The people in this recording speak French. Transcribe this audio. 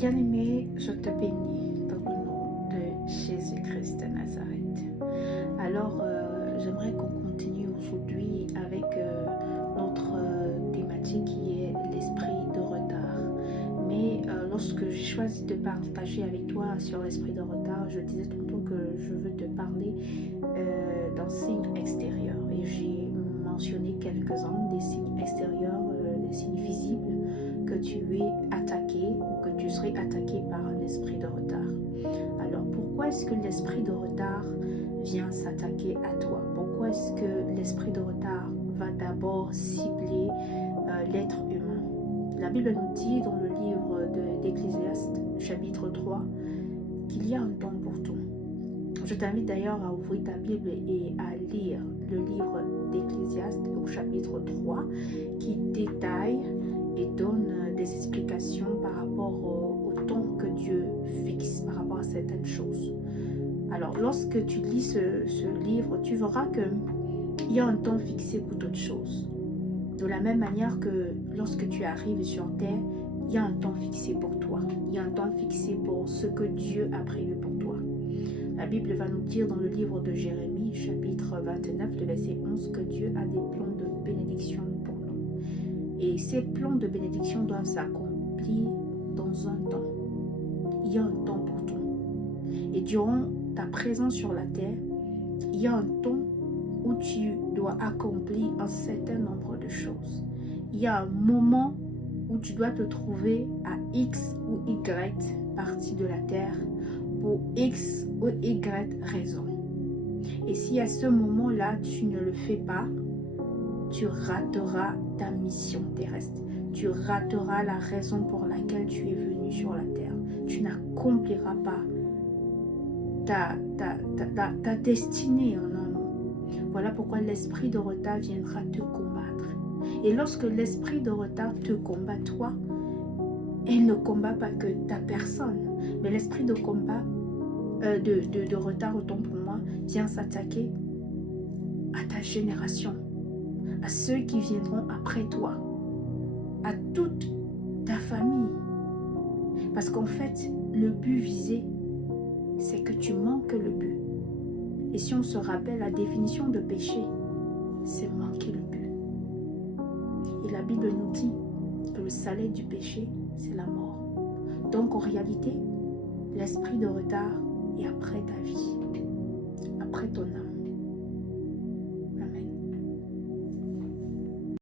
Bien-aimé, je te bénis dans le nom de Jésus-Christ de Nazareth. Alors, j'aimerais qu'on continue aujourd'hui avec notre thématique qui est l'esprit de retard. Mais lorsque j'ai choisi de partager avec toi sur l'esprit de retard, je disais tantôt que je veux te parler d'un signe extérieur. Et j'ai mentionné quelques-uns des signes extérieurs, des signes visibles que tu es attaqué ou que tu serais attaqué par un esprit de retard. Alors pourquoi est-ce que l'esprit de retard vient s'attaquer à toi? Pourquoi est-ce que l'esprit de retard va d'abord cibler l'être humain? La Bible nous dit dans le livre d'Ecclésiaste, chapitre 3, qu'il y a un temps pour tout. Je t'invite d'ailleurs à ouvrir ta Bible et à lire le livre d'Ecclésiaste au chapitre 3 qui détaille et donne des explications par rapport au temps que Dieu fixe par rapport à certaines choses. Alors, lorsque tu lis ce livre, tu verras qu'il y a un temps fixé pour toutes choses. De la même manière que lorsque tu arrives sur terre, il y a un temps fixé pour toi. Il y a un temps fixé pour ce que Dieu a prévu pour toi. La Bible va nous dire dans le livre de Jérémie, chapitre 29, le verset 11, que Dieu a des plans de bénédiction pour nous. Et ces plans de bénédiction doivent s'accomplir dans un temps. Il y a un temps pour tout. Et durant ta présence sur la terre, il y a un temps où tu dois accomplir un certain nombre de choses. Il y a un moment où tu dois te trouver à X ou Y partie de la terre pour X ou Y raison. Et si à ce moment-là, tu ne le fais pas, tu rateras ta mission terrestre. Tu rateras la raison pour laquelle tu es venu sur la terre. Tu n'accompliras pas ta destinée en un mot. Voilà pourquoi l'esprit de retard viendra te combattre. Et lorsque l'esprit de retard te combat toi, il ne combat pas que ta personne, mais l'esprit de combat, de retard, autant pour moi, vient s'attaquer à ta génération, à ceux qui viendront après toi, à toute ta famille. Parce qu'en fait, le but visé, c'est que tu manques le but. Et si on se rappelle la définition de péché, c'est manquer le but. Et la Bible nous dit que le salaire du péché, c'est la mort. Donc en réalité, l'esprit de retard est après ta vie, après ton âme.